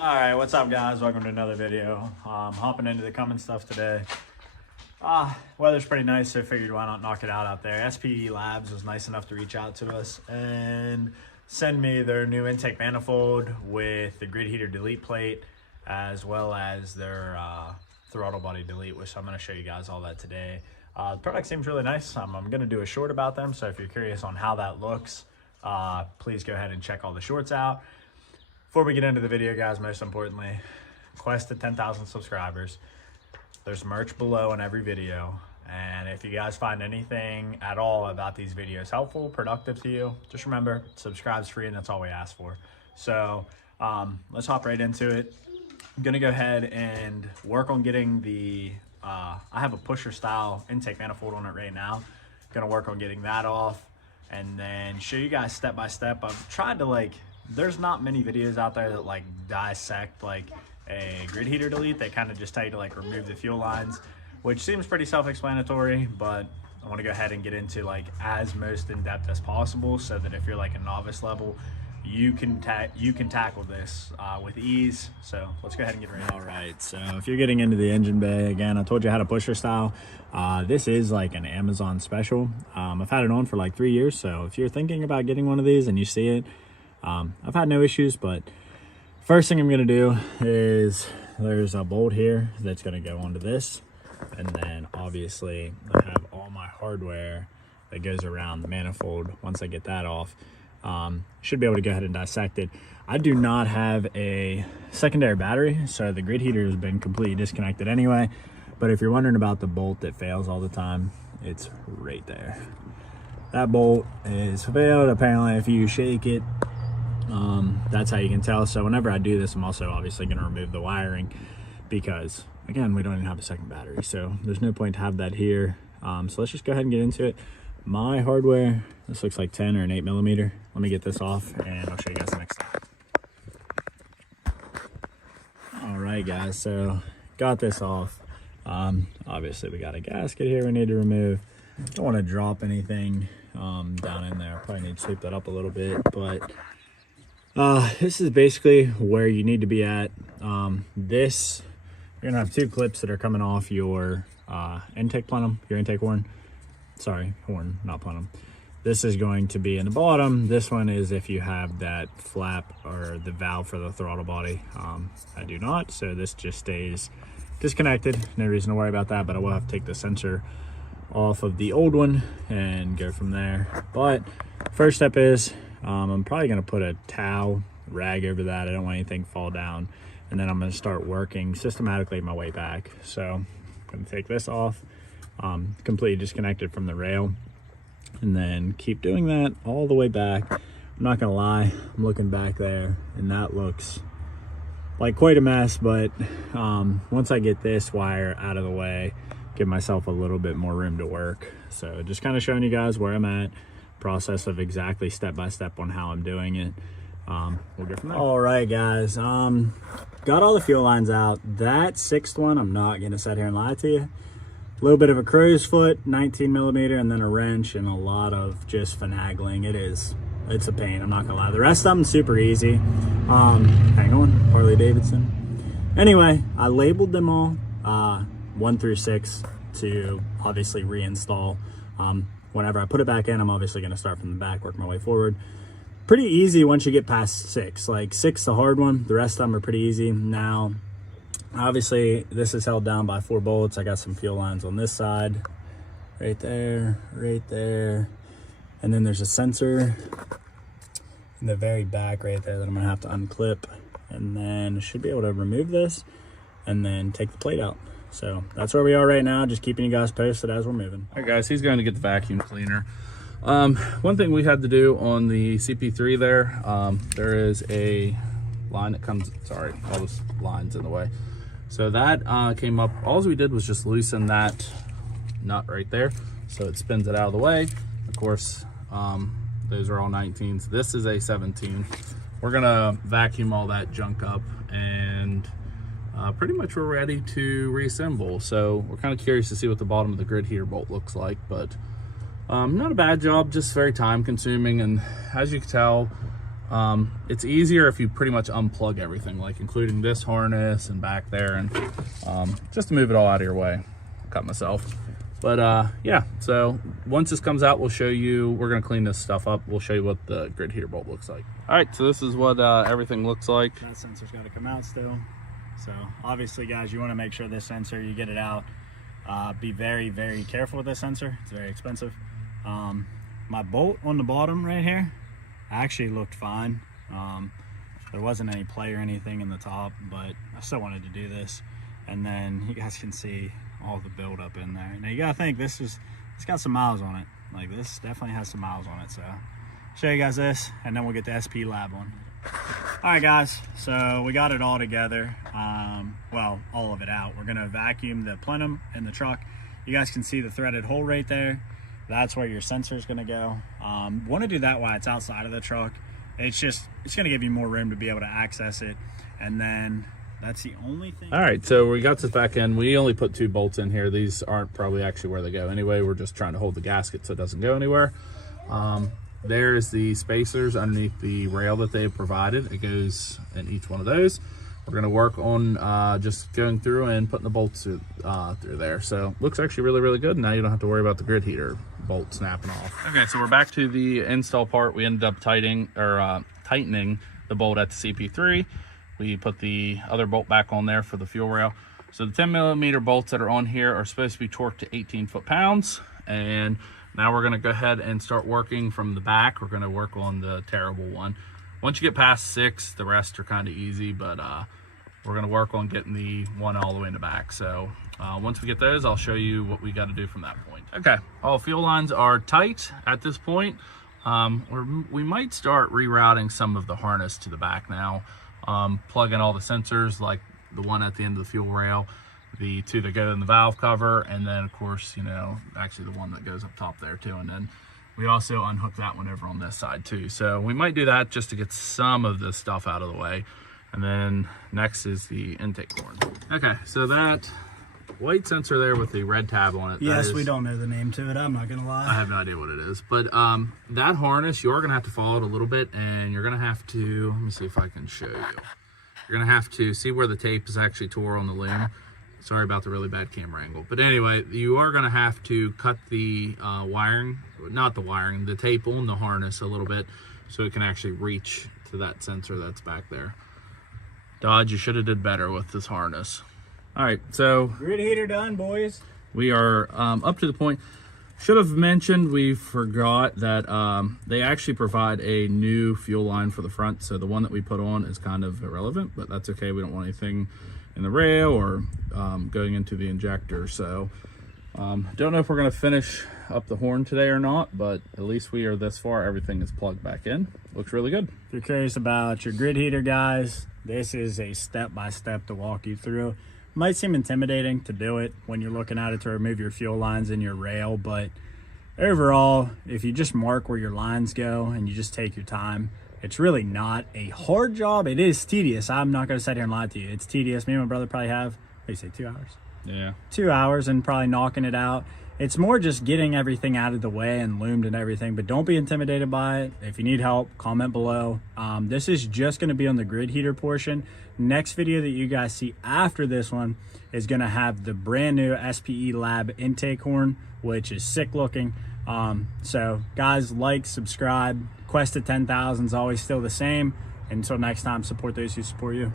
All right, what's up guys? Welcome to another video. Hopping into the Cummins stuff today. Weather's pretty nice, so I figured why not knock it out there. SPE Labs was nice enough to reach out to us and send me their new intake manifold with the grid heater delete plate, as well as their throttle body delete, which I'm going to show you guys all that today. The product seems really nice. I'm going to do a short about them, so if you're curious on how that looks, please go ahead and check all the shorts out. Before we get into the video, guys, most importantly, quest to 10,000 subscribers. There's merch below in every video, and if you guys find anything at all about these videos helpful, productive to you, just remember, subscribe's free, and that's all we ask for. So let's hop right into it. I'm gonna go ahead and work on getting the I have a pusher style intake manifold on it right now. Gonna work on getting that off and then show you guys step by step. I've tried to there's not many videos out there that dissect a grid heater delete. They kind of just tell you to remove the fuel lines, which seems pretty self-explanatory, but I want to go ahead and get into as most in-depth as possible, so that if you're a novice level, you can tackle this with ease. So let's go ahead and get ready. All right, so if you're getting into the engine bay, again, I told you how to pusher style. This is an Amazon special. I've had it on for 3 years, so if you're thinking about getting one of these and you see it, I've had no issues. But first thing I'm gonna do is there's a bolt here that's gonna go onto this, and then obviously I have all my hardware that goes around the manifold. Once I get that off, should be able to go ahead and dissect it. I do not have a secondary battery, so the grid heater has been completely disconnected anyway. But if you're wondering about the bolt that fails all the time, it's right there. That bolt is failed. Apparently if you shake it, that's how you can tell. So whenever I do this, I'm also obviously going to remove the wiring, because again, we don't even have a second battery, so there's no point to have that here. So let's just go ahead and get into it. My hardware, this looks like 10 or an 8mm. Let me get this off and I'll show you guys the next step. All right guys, so got this off. Obviously we got a gasket here we need to remove. Don't want to drop anything down in there. Probably need to sweep that up a little bit, but this is basically where you need to be at. This, you're gonna have two clips that are coming off your intake plenum, your intake horn. Sorry, horn, not plenum. This is going to be in the bottom. This one is if you have that flap or the valve for the throttle body. I do not, so this just stays disconnected. No reason to worry about that, but I will have to take the sensor off of the old one and go from there. But first step is I'm probably going to put a towel rag over that. I don't want anything to fall down, and then I'm going to start working systematically my way back. So I'm going to take this off, completely disconnected from the rail, and then keep doing that all the way back. I'm not going to lie, I'm looking back there and that looks like quite a mess, but once I get this wire out of the way, give myself a little bit more room to work. So just kind of showing you guys where I'm at, process of exactly step by step on how I'm doing it. We'll go from there. All right guys, got all the fuel lines out. That sixth one, I'm not gonna sit here and lie to you, a little bit of a crow's foot, 19mm, and then a wrench and a lot of just finagling. It's a pain, I'm not gonna lie. The rest of them super easy. Hang on, Harley Davidson. Anyway, I labeled them all 1 through 6 to obviously reinstall. Whenever I put it back in, I'm obviously going to start from the back, work my way forward. Pretty easy once you get past 6. 6 the hard one, the rest of them are pretty easy. Now, obviously, this is held down by 4 bolts. I got some fuel lines on this side, right there, and then there's a sensor in the very back right there that I'm going to have to unclip, and then I should be able to remove this and then take the plate out. So that's where we are right now, just keeping you guys posted as we're moving. All right guys, he's going to get the vacuum cleaner. One thing we had to do on the CP3 there is a line that comes, sorry, all those lines in the way. So that came up, all we did was just loosen that nut right there, so it spins it out of the way. Of course, those are all 19s. This is a 17. We're gonna vacuum all that junk up, and pretty much we're ready to reassemble. So we're kind of curious to see what the bottom of the grid heater bolt looks like, but not a bad job, just very time consuming. And as you can tell, It's easier if you pretty much unplug everything, like including this harness and back there, and just to move it all out of your way. Cut myself. But yeah, so once this comes out, we'll show you, we're gonna clean this stuff up. We'll show you what the grid heater bolt looks like. All right, so this is what everything looks like. That sensor's gotta come out still. So obviously guys, you wanna make sure this sensor, you get it out. Be very, very careful with this sensor. It's very expensive. My bolt on the bottom right here actually looked fine. There wasn't any play or anything in the top, but I still wanted to do this. And then you guys can see all the buildup in there. Now you gotta think it's got some miles on it. Like this definitely has some miles on it. So I'll show you guys this, and then we'll get the Spelab on. All right guys, so we got it all together. Well, all of it out. We're gonna vacuum the plenum in the truck. You guys can see the threaded hole right there. That's where your sensor is gonna go. Want to do that while it's outside of the truck. It's gonna give you more room to be able to access it. And then that's the only thing. All right, so we got this back in. We only put 2 bolts in here. These aren't probably actually where they go anyway. We're just trying to hold the gasket so it doesn't go anywhere. There's the spacers underneath the rail that they provided. It goes in each one of those. We're gonna work on just going through and putting the bolts through there. So looks actually really, really good. Now you don't have to worry about the grid heater bolt snapping off. Okay, so we're back to the install part. We ended up tightening the bolt at the CP3. We put the other bolt back on there for the fuel rail. So the 10mm bolts that are on here are supposed to be torqued to 18 foot-pounds. And now we're gonna go ahead and start working from the back. We're gonna work on the terrible one. Once you get past 6, the rest are kind of easy, but we're gonna work on getting the one all the way in the back. So once we get those, I'll show you what we gotta do from that point. Okay, all fuel lines are tight at this point. We might start rerouting some of the harness to the back now. Plug in all the sensors, like the one at the end of the fuel rail, the 2 that go in the valve cover, and then of course, you know, actually the one that goes up top there too. And then we also unhook that one over on this side too. So we might do that just to get some of this stuff out of the way. And then next is the intake horn. Okay, so that white sensor there with the red tab on it. Yes, we don't know the name to it, I'm not gonna lie. I have no idea what it is. But that harness, you're gonna have to follow it a little bit, and you're gonna have to, let me see if I can show you. You're gonna have to see where the tape is actually tore on the loom. Sorry about the really bad camera angle. But anyway, you are gonna have to cut the the tape on the harness a little bit so it can actually reach to that sensor that's back there. Dodge, you should have did better with this harness. All right, so grid heater done, boys. We are up to the point. Should have mentioned, we forgot that they actually provide a new fuel line for the front. So the one that we put on is kind of irrelevant, but that's okay. We don't want anything in the rail or going into the injector. So don't know if we're gonna finish up the horn today or not, but at least we are this far. Everything is plugged back in. Looks really good. If you're curious about your grid heater, guys, this is a step-by-step to walk you through. Might seem intimidating to do it when you're looking at it to remove your fuel lines in your rail, but overall, if you just mark where your lines go and you just take your time, it's really not a hard job. It is tedious. I'm not gonna sit here and lie to you. It's tedious. Me and my brother probably have, what do you say, 2 hours? Yeah. 2 hours and probably knocking it out. It's more just getting everything out of the way and loomed and everything, but don't be intimidated by it. If you need help, comment below. This is just gonna be on the grid heater portion. Next video that you guys see after this one is gonna have the brand new Spelab intake horn, which is sick looking. So guys, like, subscribe. Quest to 10,000 is always still the same. Until next time, support those who support you.